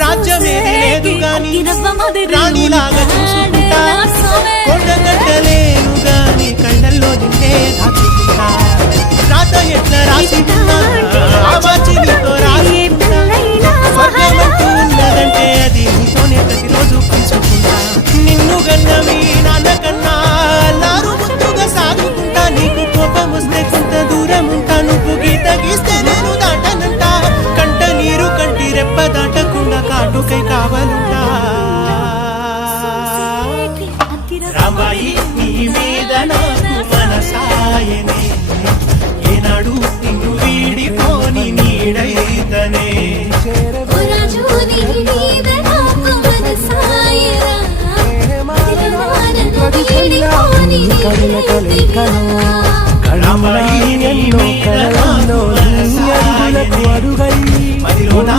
రాజ్యమేది లేదు గాని రాణిలాగా చూసుకుంటా కొండగట్టలేను గాని కళ్ళల్లో నిన్నే దాచుకుంటా రాత ఎట్లా రాసి ఉన్నా ఆ మార్చి నీతో రాసుకుంటా స్వర్గమంటూ ఉన్నదంటే అది నీతోనే ప్రతిరోజు పంచుకుంటా నిన్ను గన్న మీ నాన్న కన్నా అల్లారు ముద్దుగా సాగుకుంటా నీకు కోపం వస్తే కొంత దూరం ఉంటా నువ్వు గీత గీస్తే నేను దాటనంటా కంట నీరు కంటి రెప్ప దాటకుండా కాటుకై కావాలంటా రామాయి నీ మీద నాకు మనసాయనే ఏనాడు నిన్ను వీడిపోని నీడైతనే రామాయి నీ మీద నాకు మనసాయనే మదిలో నా